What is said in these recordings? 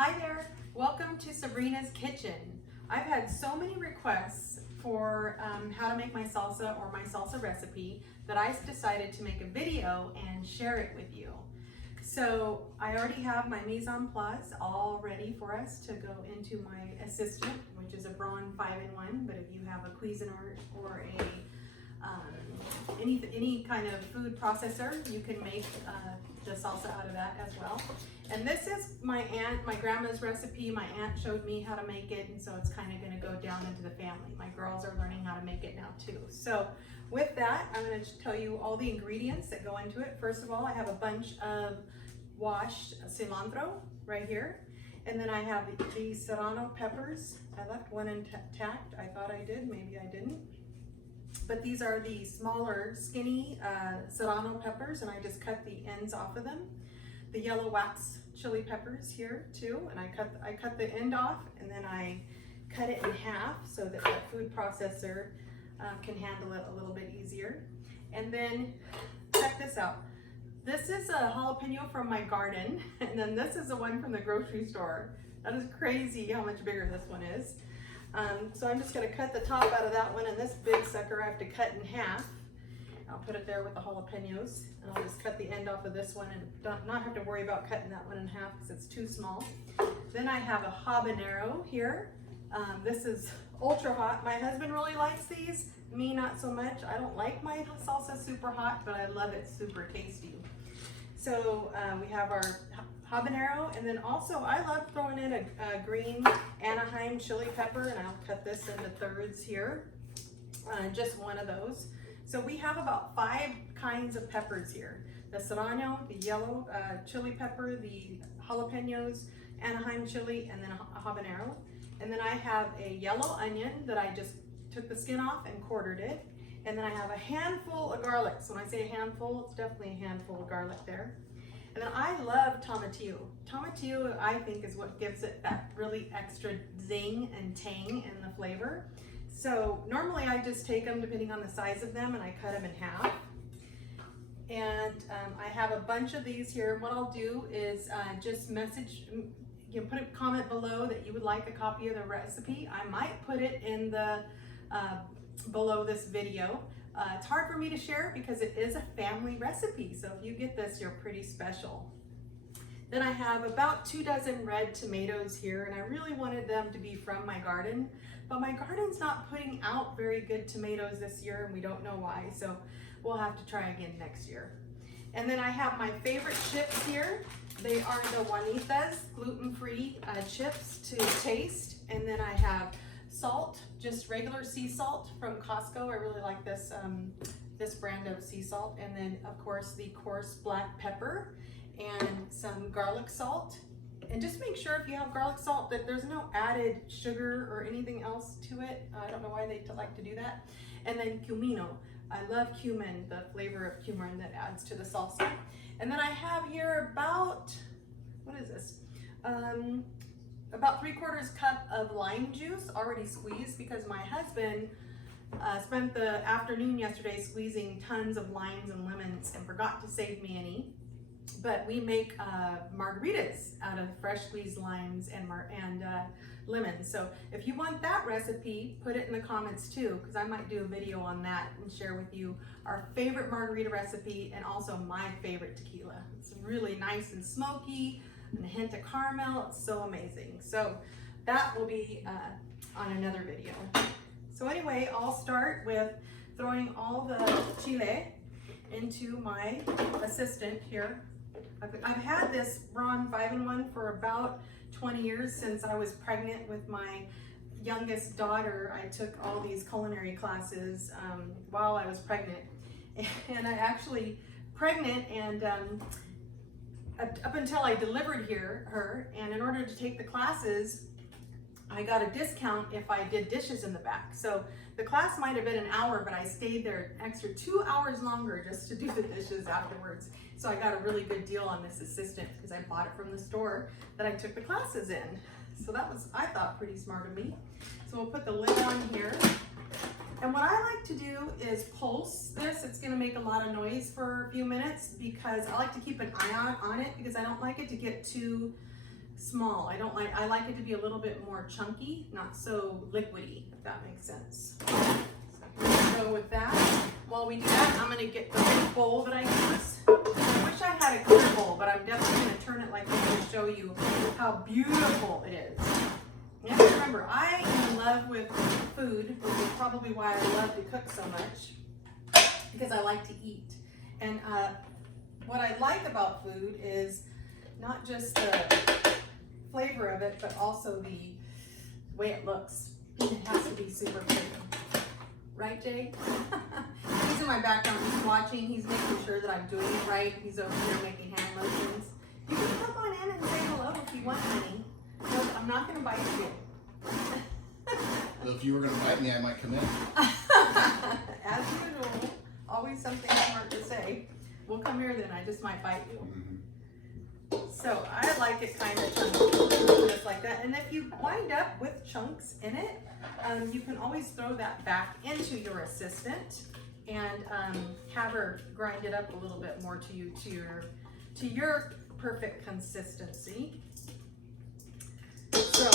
Hi there, welcome to Sabrina's Kitchen. I've had so many requests for how to make my salsa or my salsa recipe that I decided to make a video and share it with you. So I already have my mise en place all ready for us to go into my assistant, which is a Braun 5-in-1, but if you have a Cuisinart or a any kind of food processor, you can make the salsa out of that as well. And this is my grandma's recipe. My aunt showed me how to make it, and so it's kind of going to go down into the family. My girls are learning how to make it now too. So with that, I'm going to tell you all the ingredients that go into it. First of all, I have a bunch of washed cilantro right here. And then I have these serrano peppers. I left one intact. I thought I did, maybe I didn't. But these are the smaller, skinny serrano peppers, and I just cut the ends off of them. The yellow wax chili peppers here too, and I cut the end off, and then I cut it in half so that the food processor can handle it a little bit easier. And then check this out. This is a jalapeno from my garden, and then this is the one from the grocery store. That is crazy how much bigger this one is. So I'm just going to cut the top out of that one, and this big sucker I have to cut in half. I'll put it there with the jalapenos, and I'll just cut the end off of this one and not have to worry about cutting that one in half because it's too small. Then I have a habanero here. This is ultra hot. My husband really likes these, me not so much. I don't like my salsa super hot, but I love it super tasty. So we have our habanero, and then also I love throwing in a green Anaheim chili pepper, and I'll cut this into thirds here, just one of those. So we have about 5 kinds of peppers here: the serrano, the yellow chili pepper, the jalapenos, Anaheim chili, and then a habanero. And then I have a yellow onion that I just took the skin off and quartered it. And then I have a handful of garlic. So when I say a handful, it's definitely a handful of garlic there. And then I love tomatillo. Tomatillo, I think, is what gives it that really extra zing and tang in the flavor. So normally I just take them depending on the size of them, and I cut them in half. And I have a bunch of these here. What I'll do is just message, you can put a comment below that you would like a copy of the recipe. I might put it in the below this video. It's hard for me to share because it is a family recipe, so if you get this, you're pretty special. Then I have about 2 dozen red tomatoes here, and I really wanted them to be from my garden, but my garden's not putting out very good tomatoes this year, and we don't know why, so we'll have to try again next year. And then I have my favorite chips here. They are the Juanitas gluten-free chips to taste, and then I have salt, just regular sea salt from Costco. I really like this this brand of sea salt. And then of course the coarse black pepper and some garlic salt. And just make sure if you have garlic salt that there's no added sugar or anything else to it. I don't know why they like to do that. And then cumino. I love cumin, the flavor of cumin that adds to the salsa. And then I have here about, what is this? About 3/4 cup of lime juice already squeezed, because my husband spent the afternoon yesterday squeezing tons of limes and lemons and forgot to save me any. But we make margaritas out of fresh squeezed limes and lemons. So if you want that recipe, put it in the comments too, because I might do a video on that and share with you our favorite margarita recipe and also my favorite tequila. It's really nice and smoky, and a hint of caramel. It's so amazing. So that will be on another video. So anyway, I'll start with throwing all the chile into my assistant here. I've had this Braun 5-in-1 for about 20 years, since I was pregnant with my youngest daughter. I took all these culinary classes while I was pregnant, and I actually pregnant and up until I delivered her, and in order to take the classes, I got a discount if I did dishes in the back. So the class might have been an hour, but I stayed there an extra 2 hours longer just to do the dishes afterwards. So I got a really good deal on this assistant because I bought it from the store that I took the classes in. So that was, I thought, pretty smart of me. So we'll put the lid on here. And what I like to do is pulse this. It's gonna make a lot of noise for a few minutes because I like to keep an eye on it, because I don't like it to get too small. I like it to be a little bit more chunky, not so liquidy, if that makes sense. So here we go with that. While we do that, I'm gonna get the big bowl that I use. I wish I had a clear bowl, but I'm definitely gonna turn it like this to show you how beautiful it is. You have to remember, I am in love with food, which is probably why I love to cook so much, because I like to eat. And what I like about food is not just the flavor of it, but also the way it looks. It has to be super pretty. Right, Jay? He's in my background, he's watching, he's making sure that I'm doing it right. He's over here making hand motions. You can come on in and say hello if you want, honey. No, I'm not gonna bite you. Well, if you were gonna bite me, I might come in. As usual, always something smart to say. Well, come here then, I just might bite you. So I like it kind of chunky, just like that. And if you wind up with chunks in it, you can always throw that back into your assistant and have her grind it up a little bit more to your perfect consistency. So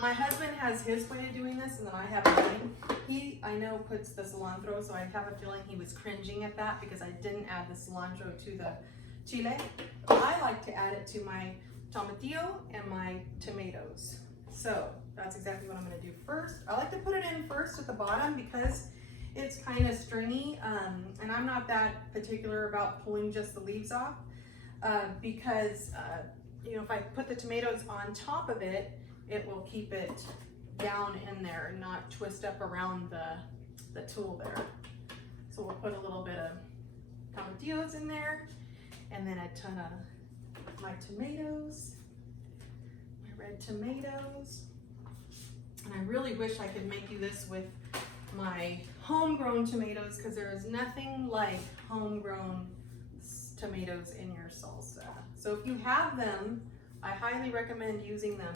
my husband has his way of doing this, and then I have mine. He, I know, puts the cilantro, so I have a feeling he was cringing at that because I didn't add the cilantro to the chile. I like to add it to my tomatillo and my tomatoes. So that's exactly what I'm gonna do first. I like to put it in first at the bottom because it's kind of stringy, and I'm not that particular about pulling just the leaves off because you know, if I put the tomatoes on top of it, it will keep it down in there and not twist up around the tool there. So we'll put a little bit of tomatillos in there, and then a ton of my tomatoes, my red tomatoes. And I really wish I could make you this with my homegrown tomatoes, because there is nothing like homegrown tomatoes in your salsa. So if you have them, I highly recommend using them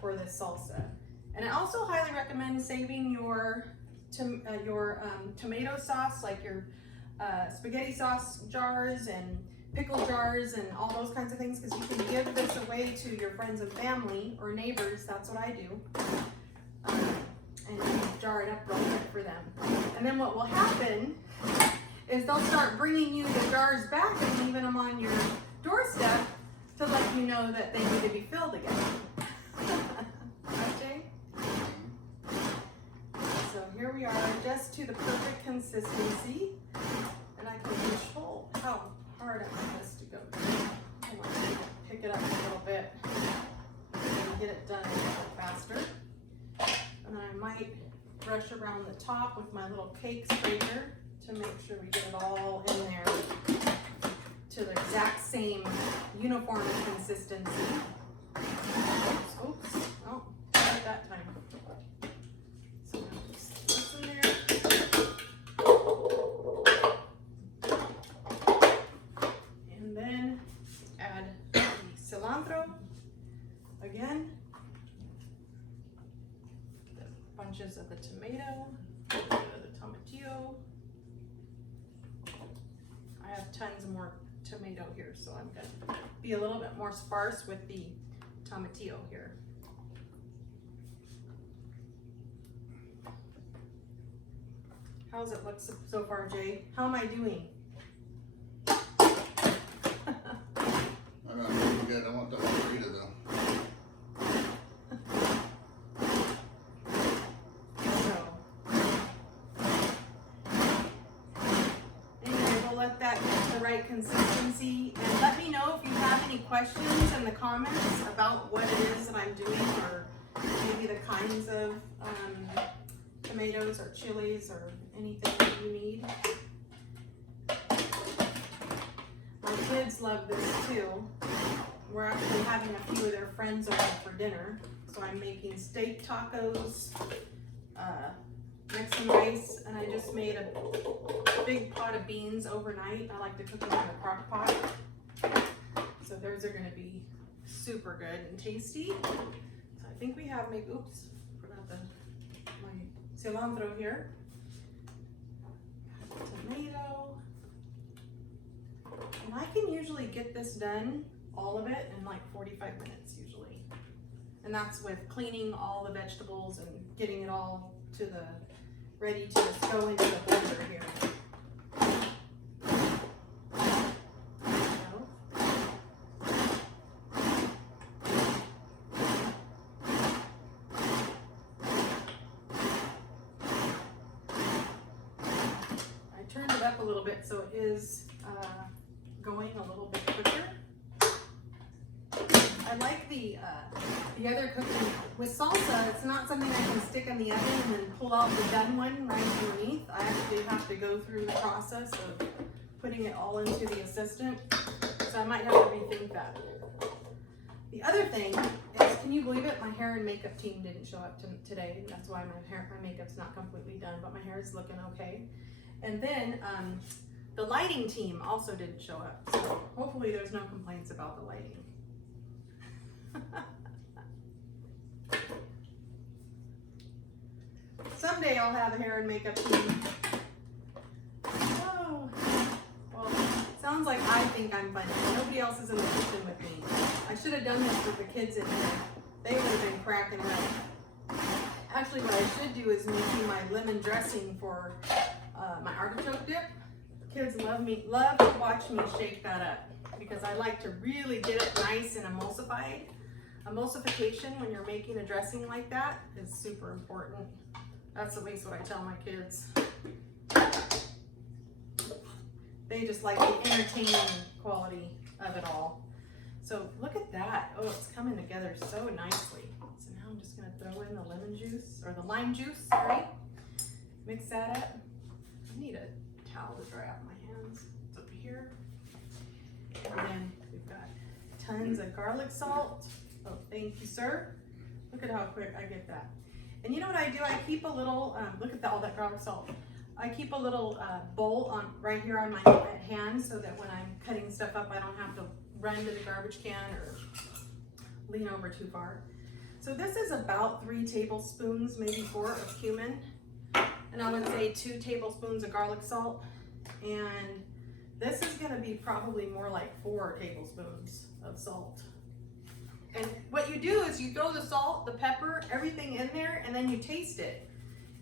for this salsa. And I also highly recommend saving your tomato sauce, like your spaghetti sauce jars and pickle jars and all those kinds of things, because you can give this away to your friends and family or neighbors. That's what I do. And you jar it up real quick for them. And then what will happen is they'll start bringing you the jars back and leaving them on your doorstep to let you know that they need to be filled again. Okay? So here we are, just to the perfect consistency. And I can control how hard I want this to go. I want to pick it up a little bit and get it done a little bit faster. And I might brush around the top with my little cake scraper to make sure we get it all in there to the exact same uniform consistency. Oops, oops, oh, not that time. So now just this in there. And then add the cilantro again. Bunches of the tomato, a little bit of the tomatillo. I have tons more tomato here, so I'm gonna be a little bit more sparse with the tomatillo here. How's it look so far, Jay? How am I doing? I'm not doing good. I want the margarita though. That gets the right consistency, and let me know if you have any questions in the comments about what it is that I'm doing, or maybe the kinds of tomatoes or chilies or anything that you need. My kids love this too. We're actually having a few of their friends over for dinner, so I'm making steak tacos, Mexican rice, and I just made a big pot of beans overnight. I like to cook them in a crock pot. So those are going to be super good and tasty. So I think we have maybe, oops, forgot my cilantro here. Tomato. And I can usually get this done, all of it, in like 45 minutes usually. And that's with cleaning all the vegetables and getting it all to the, ready to just go into the blender here. Turned it up a little bit so it is going a little bit quicker. I like the other cooking with salsa. It's not something I can stick in the oven and then pull out the done one right underneath. I actually have to go through the process of putting it all into the assistant. So I might have to rethink that. The other thing is, can you believe it? My hair and makeup team didn't show up today. That's why my makeup's not completely done, but my hair is looking okay. And then the lighting team also didn't show up. So hopefully there's no complaints about the lighting. Someday I'll have a hair and makeup team. Oh, well, sounds like I think I'm funny. Nobody else is in the kitchen with me. I should have done this with the kids in here. They would have been cracking up. Actually, what I should do is make my lemon dressing for my artichoke dip. Kids love to watch me shake that up because I like to really get it nice and emulsified. Emulsification when you're making a dressing like that is super important. That's at least what I tell my kids. They just like the entertaining quality of it all. So look at that. Oh, it's coming together so nicely. So now I'm just gonna throw in the lemon juice, or the lime juice, sorry. Mix that up. I need a towel to dry off my hands. It's over here. And then we've got tons of garlic salt. Oh, thank you, sir. Look at how quick I get that. And you know what I do? I keep a little, look at all that garlic salt. I keep a little bowl right here on my hand so that when I'm cutting stuff up, I don't have to run to the garbage can or lean over too far. So this is about 3 tablespoons, maybe 4 of cumin. And I would say 2 tablespoons of garlic salt. And this is gonna be probably more like 4 tablespoons of salt. And what you do is you throw the salt, the pepper, everything in there, and then you taste it.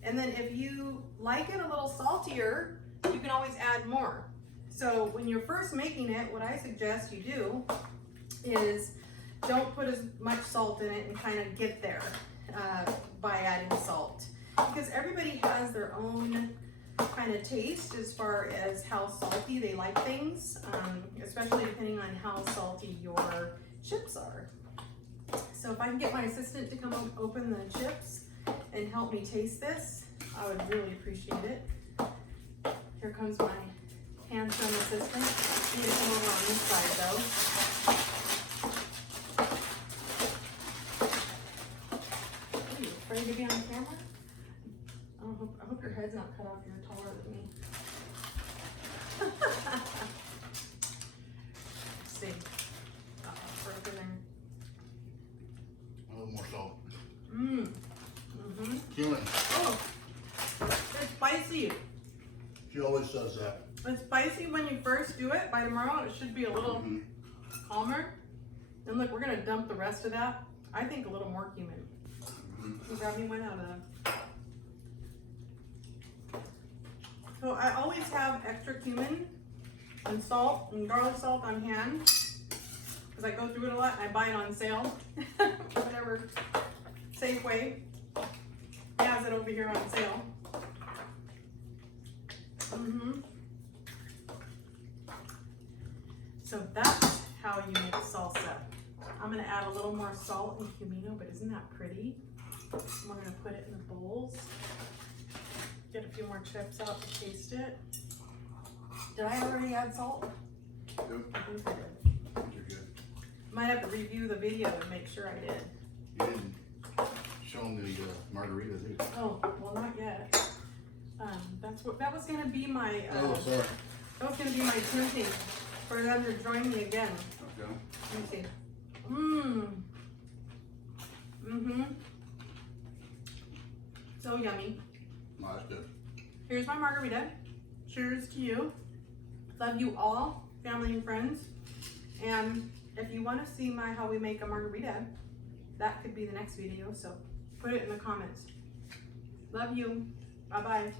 And then if you like it a little saltier, you can always add more. So when you're first making it, what I suggest you do is don't put as much salt in it and kind of get there by adding salt. Because everybody has their own kind of taste as far as how salty they like things, especially depending on how salty your chips are. So if I can get my assistant to come open the chips and help me taste this, I would really appreciate it. Here comes my handsome assistant. I need to come over on this side though. Are you afraid to be on camera? I hope your head's not cut off. You're taller than me. Let's see. Broken there. A little more salt. Cumin. Oh, it's spicy. She always says that. It's spicy when you first do it. By tomorrow, it should be a little calmer. And look, we're gonna dump the rest of that. I think a little more cumin. So grab me one out of that. So I always have extra cumin and salt and garlic salt on hand because I go through it a lot and I buy it on sale. Whatever Safeway has it over here on sale. So that's how you make salsa. I'm gonna add a little more salt and cumino, but isn't that pretty? We're gonna put it in the bowls. Get a few more chips out to taste it. Did I already add salt? Yep. I think I did. You're good. Might have to review the video to make sure I did. You didn't show them the margaritas either. Oh, well, not yet. That was gonna be my Oh, sorry. that was gonna be my tempting for them to join me again. Okay. Let me see. So yummy. No, that's good. Here's my margarita. Cheers to you. Love you all, family and friends. And if you want to see how we make a margarita, that could be the next video, so put it in the comments. Love you. Bye-bye.